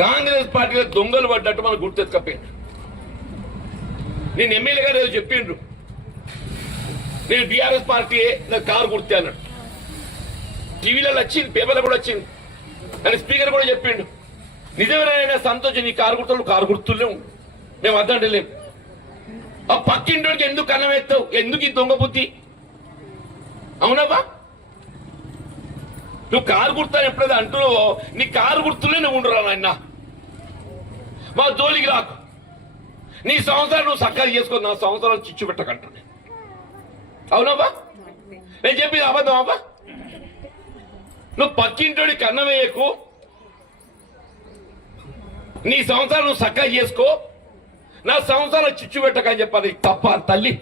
కాంగ్రెస్ పార్టీలో దొంగలు పడ్డట్టు మనకు గుర్తెత్తుకపోయింది. నేను ఎమ్మెల్యే గారు ఏదో చెప్పిండ్రు, నేను బీఆర్ఎస్ పార్టీ నాకు కారు గుర్తే అన్నాడు. టీవీలలో వచ్చింది, పేపర్లో కూడా వచ్చింది, కానీ స్పీకర్ కూడా చెప్పిండు. నిజమేనా సంతోషం, నీ కారు గుర్తులేము, మేము వద్దంటలేము. ఆ పక్కింటోడికి ఎందుకు అన్నం ఎత్తావు, ఎందుకు ఈ దొంగ బుద్ధి? అవునవ్వా, నువ్వు కారు గుర్తాను ఎప్పుడైతే అంటున్నావో నీ కారు గుర్తులే నువ్వు ఉండరా నాయన. మా జోలికి రాకు, నీ సంవత్సరాలు నువ్వు సక్కగా చేసుకో, నా సంవత్సరాలు చిచ్చు పెట్టకంటున్నాయి. అవునవ్వా, నేను చెప్పింది అబద్ధం అవ్వా? నువ్వు పక్కింటోడికి అన్నం వేయకు, నీ సంవత్సరాలు నువ్వు సక్కగా చేసుకో, నా సంవత్సరాలు చిచ్చు పెట్టకని చెప్పాలి. తప్ప తల్లి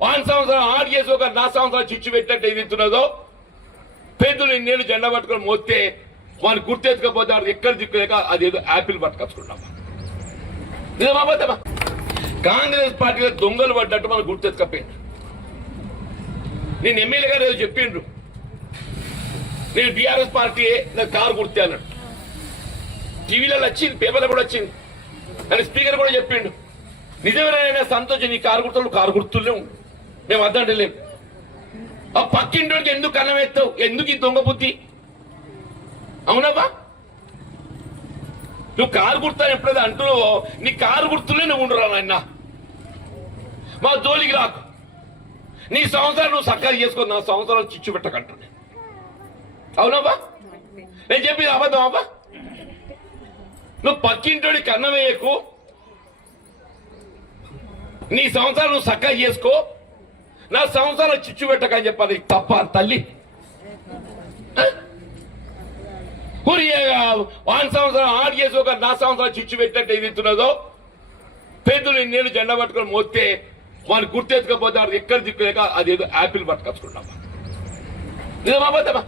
వాని సంవత్సరం ఆడు చేసుకోక నా సంవత్సరాలు చిచ్చు పెట్టినట్టు ఏది ఇస్తున్నదో, పెద్దలు నేను జెండా పట్టుకొని మోస్తే వాడిని గుర్తెత్తుకపోతే వాడు ఎక్కడ దిక్కులేక అదేదో యాపిల్ పట్టుకొచ్చుకున్నామా. నిజమా? కాంగ్రెస్ పార్టీలో దొంగలు పడ్డట్టు మనకు గుర్తెత్తుకపోయింది. నేను ఎమ్మెల్యే గారు ఏదో చెప్పిండ్రు, నేను బీఆర్ఎస్ పార్టీ నాకు కారు గుర్తే అన్నాడు. టీవీలలో వచ్చింది, పేపర్లో కూడా వచ్చింది, కానీ స్పీకర్ కూడా చెప్పిండు. నిజమేనా సంతోషం, నీ కారు గుర్తులేము, మేము వద్దంటలేము. ఆ పక్కింటోడికి ఎందుకు అన్నం ఎత్తావు, ఎందుకు ఈ దొంగ బుద్ధి? అవునవ్వా, నువ్వు కారు గుర్తాను ఎప్పుడైతే అంటున్నావో నీ కారు గుర్తులే నువ్వు ఉండరా నాయన. మా జోలికి రాకు, నీ సంవత్సరాలు నువ్వు సక్కగా చేసుకో, నా సంవత్సరాలు చిచ్చు పెట్టకంటున్నాయి. అవునవ్వా, నేను చెప్పింది అబద్ధం అవ్వా? నువ్వు పక్కింటోడికి అన్నం వేయకు, నీ సంవత్సరాలు నువ్వు సక్కగా చేసుకో, నా సంవత్సరాలు చిచ్చు పెట్టకని చెప్పాలి. తప్ప తల్లి వాని సంవత్సరం ఆడు చేసుకోక నా సంవత్సరాలు చిచ్చు పెట్టినట్టు ఏది ఇస్తున్నదో, పెద్దలు నేను జెండా పట్టుకొని మోస్తే వాడిని గుర్తెత్తుకపోతే వాడు ఎక్కడ దిక్కులేక అదేదో యాపిల్ పట్టుకొచ్చుకున్నామా. నిజమా?